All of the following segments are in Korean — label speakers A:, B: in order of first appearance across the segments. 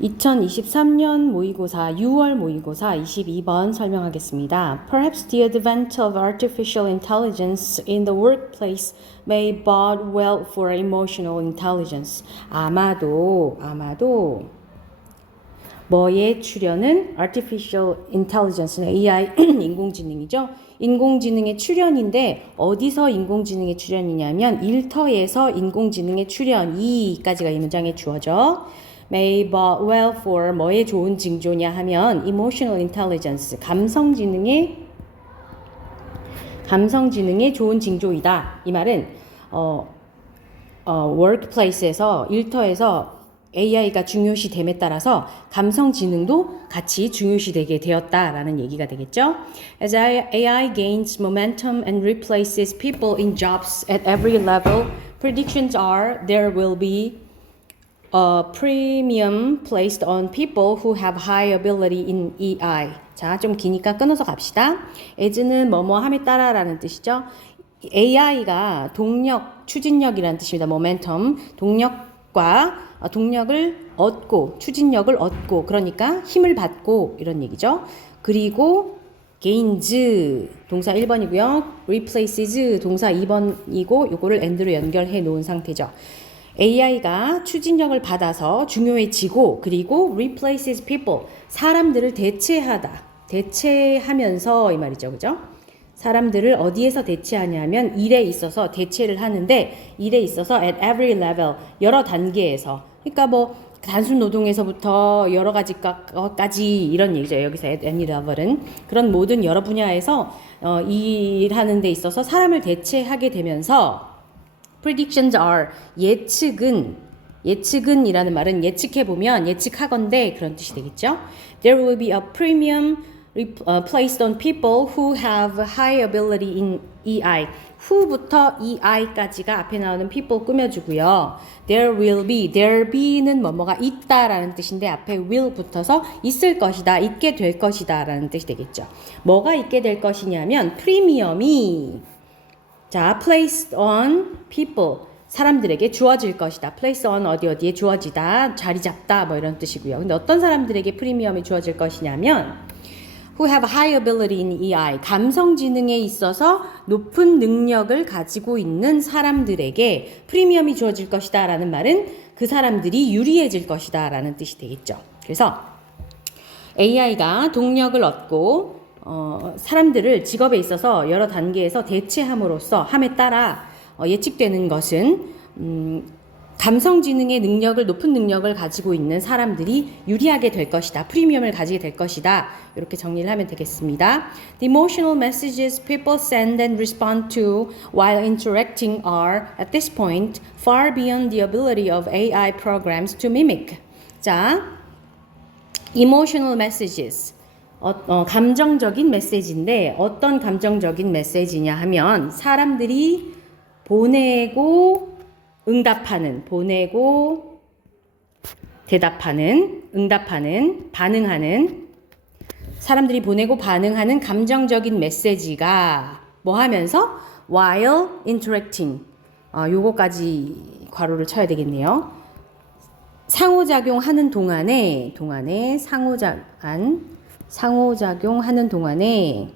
A: 2023년 모의고사 6월 모의고사 22번 설명하겠습니다. Perhaps the advent of artificial intelligence in the workplace may bode well for emotional intelligence. 아마도 아마도 뭐의 출현은 artificial intelligence, AI 인공지능이죠. 인공지능의 출현인데 어디서 인공지능의 출현이냐면 일터에서 인공지능의 출현 이까지가 이 문장에 주어져. Well for 뭐의 좋은 징조냐 하면 emotional intelligence 감성 지능의 감성 지능의 좋은 징조이다. 이 말은 어, 어 workplace에서 일터에서 AI가 중요시됨에 따라서 감성 지능도 같이 중요시되게 되었다라는 얘기가 되겠죠. As AI gains momentum and replaces people in jobs at every level, predictions are there will be a premium placed on people who have high ability in EI. 자, 좀 기니까 끊어서 갑시다. as는 뭐뭐함에 따라라는 뜻이죠. AI가 동력, 추진력이라는 뜻입니다. momentum, 동력과 어, 동력을 얻고 추진력을 얻고 그러니까 힘을 받고 이런 얘기죠. 그리고 gains 동사 1번이고요. replaces 동사 2번이고 요거를 and로 연결해 놓은 상태죠. AI가 추진력을 받아서 중요해지고 그리고 replaces people 사람들을 대체하다 대체하면서 이 말이죠. 그죠? 사람들을 어디에서 대체하냐면 일에 있어서 대체를 하는데 일에 있어서 at every level 여러 단계에서. 그러니까 뭐 단순 노동에서부터 여러 가지 까지 이런 얘기죠. 여기서 at any level은. 그런 모든 여러 분야에서 어, 일하는 데 있어서 사람을 대체하게 되면서 predictions are 예측은 예측은이라는 말은 예측해 보면 예측하건대 그런 뜻이 되겠죠. There will be a premium placed on people who have high ability in EI. who부터 EI까지가 앞에 나오는 people 꾸며주고요. There will be, there be는 뭐뭐가 있다라는 뜻인데 앞에 will 붙어서 있을 것이다, 있게 될 것이다라는 뜻이 되겠죠. 뭐가 있게 될 것이냐면 프리미엄이 자, placed on people. 사람들에게 주어질 것이다. place on 어디 어디에 주어지다. 자리 잡다. 뭐 이런 뜻이고요. 근데 어떤 사람들에게 프리미엄이 주어질 것이냐면 who have high ability in EI. 감성 지능에 있어서 높은 능력을 가지고 있는 사람들에게 프리미엄이 주어질 것이다. 라는 말은 그 사람들이 유리해질 것이다. 라는 뜻이 되겠죠. 그래서 AI가 동력을 얻고 어, 사람들을 직업에 있어서 여러 단계에서 대체함으로써 함에 따라 어, 예측되는 것은 음, 감성지능의 능력을 높은 능력을 가지고 있는 사람들이 유리하게 될 것이다. 프리미엄을 가지게 될 것이다. 이렇게 정리를 하면 되겠습니다. The emotional messages people send and respond to while interacting are at this point far beyond the ability of AI programs to mimic. 자, emotional messages. 어, 어, 감정적인 메시지인데 어떤 감정적인 메시지냐 하면 사람들이 보내고 응답하는 보내고 대답하는 응답하는 반응하는 사람들이 보내고 반응하는 감정적인 메시지가 뭐 하면서 while interacting 어, 요거까지 괄호를 쳐야 되겠네요. 상호작용하는 동안에 동안에 상호작한 상호작용하는 동안에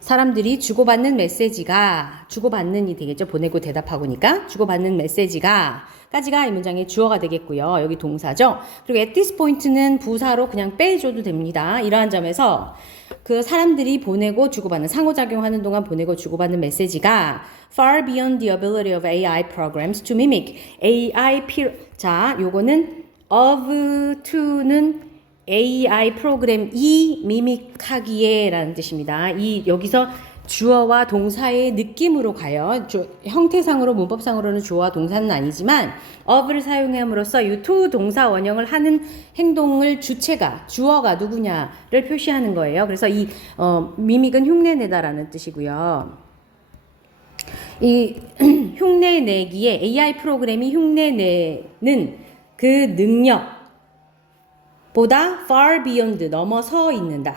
A: 사람들이 주고받는 메시지가 주고받는 이 되겠죠. 보내고 대답하고니까 주고받는 메시지가 까지가 이 문장의 주어가 되겠고요. 여기 동사죠. 그리고 at this point는 부사로 그냥 빼줘도 됩니다. 이러한 점에서 그 사람들이 보내고 주고받는 상호작용하는 동안 보내고 주고받는 메시지가 far beyond the ability of AI programs to mimic AI 필 자, 요거는 of to는 AI 프로그램 이 미믹하기에라는 뜻입니다. 이 여기서 주어와 동사의 느낌으로 가요. 주, 형태상으로 문법상으로는 주어와 동사는 아니지만 of를 사용함으로써 이 to 동사 원형을 하는 행동을 주체가 주어가 누구냐를 표시하는 거예요. 그래서 이 어, 미믹은 흉내내다라는 뜻이고요. 이 흉내내기에 AI 프로그램이 흉내내는 그 능력 보다 far beyond 넘어서 있는다.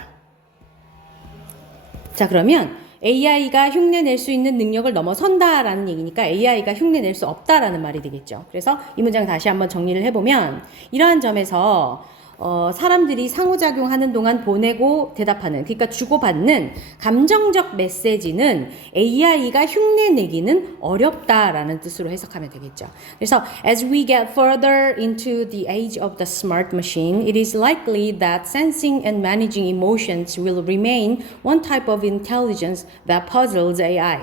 A: 자, 그러면 AI가 흉내 낼 수 있는 능력을 넘어선다라는 얘기니까 AI가 흉내 낼 수 없다라는 말이 되겠죠. 그래서 이 문장 다시 한번 정리를 해보면 이러한 점에서 어, 사람들이 상호작용하는 동안 보내고 대답하는, 그러니까 주고받는 감정적 메시지는 AI가 흉내내기는 어렵다라는 뜻으로 해석하면 되겠죠. 그래서 as we get further into the age of the smart machine, it is likely that sensing and managing emotions will remain one type of intelligence that puzzles AI.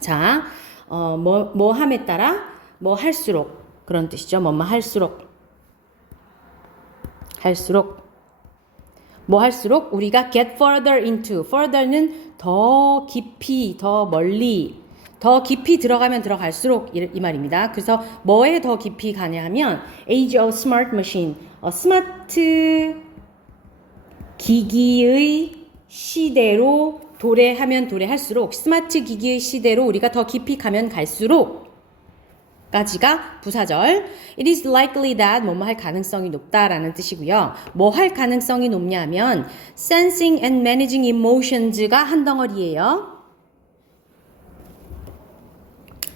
A: 자, 어, 뭐, 뭐 함에 따라 뭐 할수록 그런 뜻이죠. 뭐뭐 할수록 할수록 뭐 할수록 우리가 get further into further는 더 깊이 더 멀리 더 깊이 들어가면 들어갈수록 이, 이 말입니다. 그래서 뭐에 더 깊이 가냐 하면 age of smart machine 어, 스마트 기기의 시대로 도래하면 도래할수록 스마트 기기의 시대로 우리가 더 깊이 가면 갈수록 까지가 부사절. It is likely that 뭐뭐 할 가능성이 높다라는 뜻이고요. 뭐 할 가능성이 높냐면 sensing and managing emotions가 한 덩어리예요.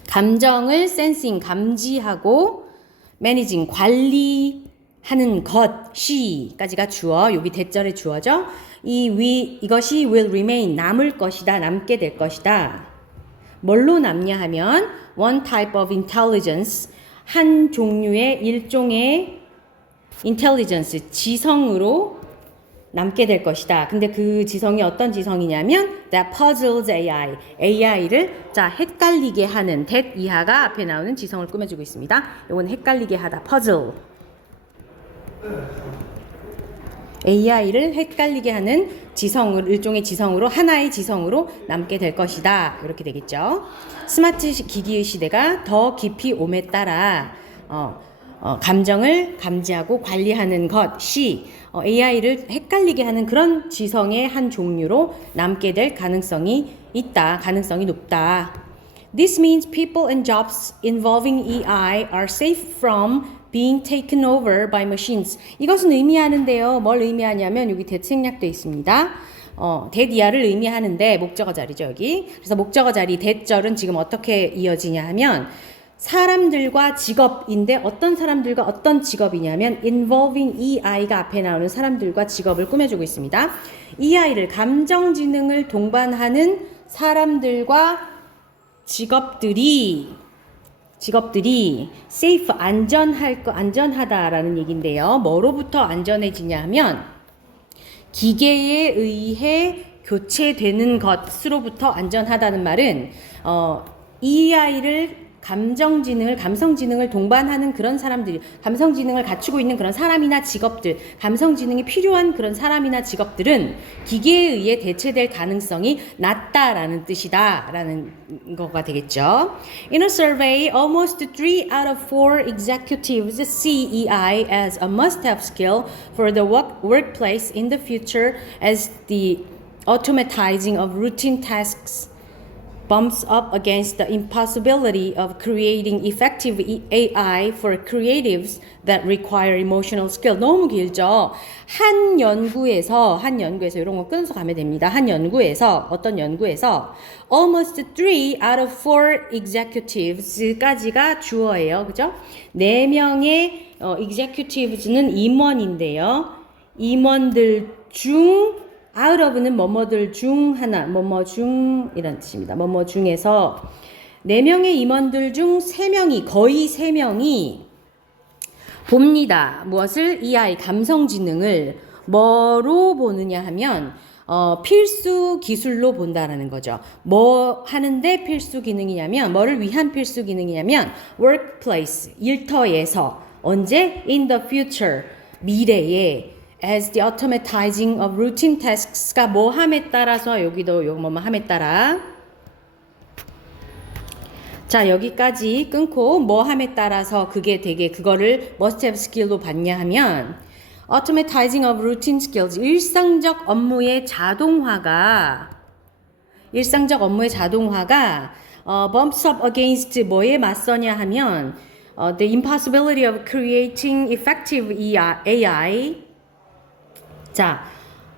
A: 감정을 sensing 감지하고 managing 관리 하는 것이까지가 주어 여기 대절의 주어죠. 이 위 이것이 will remain 남을 것이다 남게 될 것이다. 뭘로 남냐 하면 one type of intelligence 한 종류의 일종의 intelligence 지성으로 남게 될 것이다. 근데 그 지성이 어떤 지성이냐면 that puzzles AI. AI를 자 헷갈리게 하는 that 이하가 앞에 나오는 지성을 꾸며주고 있습니다. 이건 헷갈리게 하다 puzzle. AI를 헷갈리게 하는 지성을 일종의 지성으로 하나의 지성으로 남게 될 것이다. 이렇게 되겠죠. 스마트 시- 기기의 시대가 더 깊이 옴에 따라 어, 어, 감정을 감지하고 관리하는 것이 어, AI를 헷갈리게 하는 그런 지성의 한 종류로 남게 될 가능성이 있다. 가능성이 높다. This means people and jobs involving AI are safe from being taken over by machines. 이것은 의미하는데요. 뭘 의미하냐면 여기 대책략돼 있습니다. 어, 대디아를 의미하는데 목적어 자리죠, 여기. 그래서 목적어 자리 대절은 지금 어떻게 이어지냐 하면 사람들과 직업인데 어떤 사람들과 어떤 직업이냐면 involving EI가 앞에 나오는 사람들과 직업을 꾸며주고 있습니다. EI를 감정 지능을 동반하는 사람들과 직업들이 직업들이 safe 안전할 거 안전하다라는 얘긴데요. 뭐로부터 안전해지냐 하면 기계에 의해 교체되는 것으로부터 안전하다는 말은 어, EI를 감정 지능을 감성 지능을 동반하는 그런 사람들이 감성 지능을 갖추고 있는 그런 사람이나 직업들 감성 지능이 필요한 그런 사람이나 직업들은 기계에 의해 대체될 가능성이 낮다라는 뜻이다라는 거가 되겠죠. In a survey, almost three out of four executives see EI as a must-have skill for the work, workplace in the future as the automatizing of routine tasks bumps up against the impossibility of creating effective E- AI for creatives that require emotional skill. 너무 길죠. 한 연구에서 한 연구에서 이런 거 끊어서 가면 됩니다. 한 연구에서 어떤 연구에서 almost three out of four executives까지가 주어예요. 그죠? 네 명의 어, executives는 임원인데요. 임원들 중 of는 뭐뭐들 중 하나, 뭐뭐 중 이런 뜻입니다. 뭐뭐 중에서 네 명의 임원들 중 세 명이 거의 세 명이 봅니다. 무엇을 EI 감성지능을 뭐로 보느냐 하면 어, 필수 기술로 본다라는 거죠. 뭐 하는데 필수 기능이냐면 뭐를 위한 필수 기능이냐면 workplace 일터에서 언제 in the future 미래에 as the automatizing of routine tasks가 뭐 함에 따라서 여기도 요거 뭐뭐 함에 따라 자 여기까지 끊고 뭐 함에 따라서 그게 되게 그거를 must have skill로 봤냐 하면 automatizing of routine skills 일상적 업무의 자동화가 일상적 업무의 자동화가 어, bumps up against 뭐에 맞서냐 하면 어, the impossibility of creating effective AI 자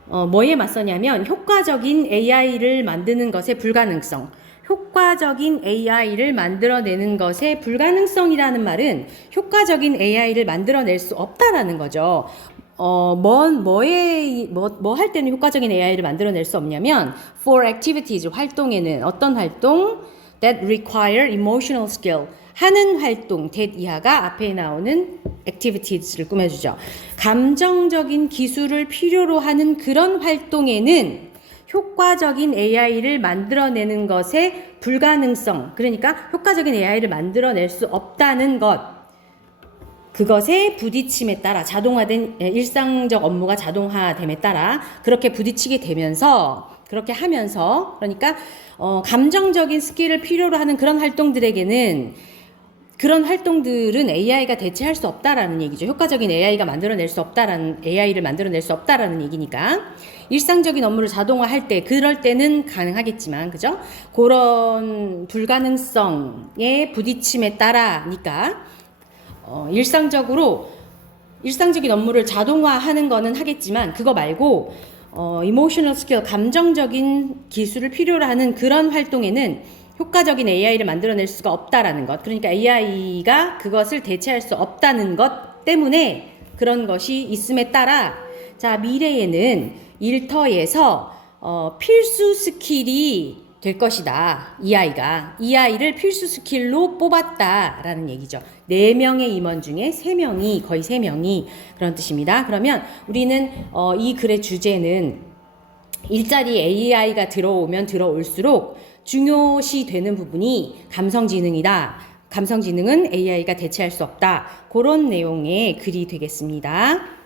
A: 어, 뭐에 맞서냐면 효과적인 AI를 만드는 것의 불가능성. 효과적인 AI를 만들어내는 것의 불가능성이라는 말은 효과적인 AI를 만들어낼 수 없다라는 거죠. 어, 뭔, 뭐에, 뭐, 뭐 할 때는 효과적인 AI를 만들어낼 수 없냐면, for activities, 활동에는 어떤 활동? That require emotional skill. 하는 활동, that 이하가 앞에 나오는 activities를 꾸며주죠. 감정적인 기술을 필요로 하는 그런 활동에는 효과적인 AI를 만들어내는 것의 불가능성, 그러니까 효과적인 AI를 만들어낼 수 없다는 것, 그것의 부딪힘에 따라 자동화된 예, 일상적 업무가 자동화됨에 따라 그렇게 부딪히게 되면서 그렇게 하면서 그러니까 어, 감정적인 스킬을 필요로 하는 그런 활동들에게는 그런 활동들은 AI가 대체할 수 없다라는 얘기죠. 효과적인 AI가 만들어낼 수 없다라는 AI를 만들어낼 수 없다라는 얘기니까 일상적인 업무를 자동화할 때 그럴 때는 가능하겠지만 그죠? 그런 불가능성의 부딪힘에 따라니까 어, 일상적으로 일상적인 업무를 자동화하는 거는 하겠지만 그거 말고 어, 이모셔널 스킬 감정적인 기술을 필요로 하는 그런 활동에는 효과적인 AI를 만들어낼 수가 없다라는 것. 그러니까 AI가 그것을 대체할 수 없다는 것 때문에 그런 것이 있음에 따라 자 미래에는 일터에서 어, 필수 스킬이 될 것이다. 이 아이가 이 아이를 필수 스킬로 뽑았다라는 얘기죠. 네 명의 임원 중에 세 명이 거의 세 명이 그런 뜻입니다. 그러면 우리는 어, 이 글의 주제는 일자리 AI가 들어오면 들어올수록 중요시 되는 부분이 감성지능이다. 감성지능은 AI가 대체할 수 없다. 그런 내용의 글이 되겠습니다.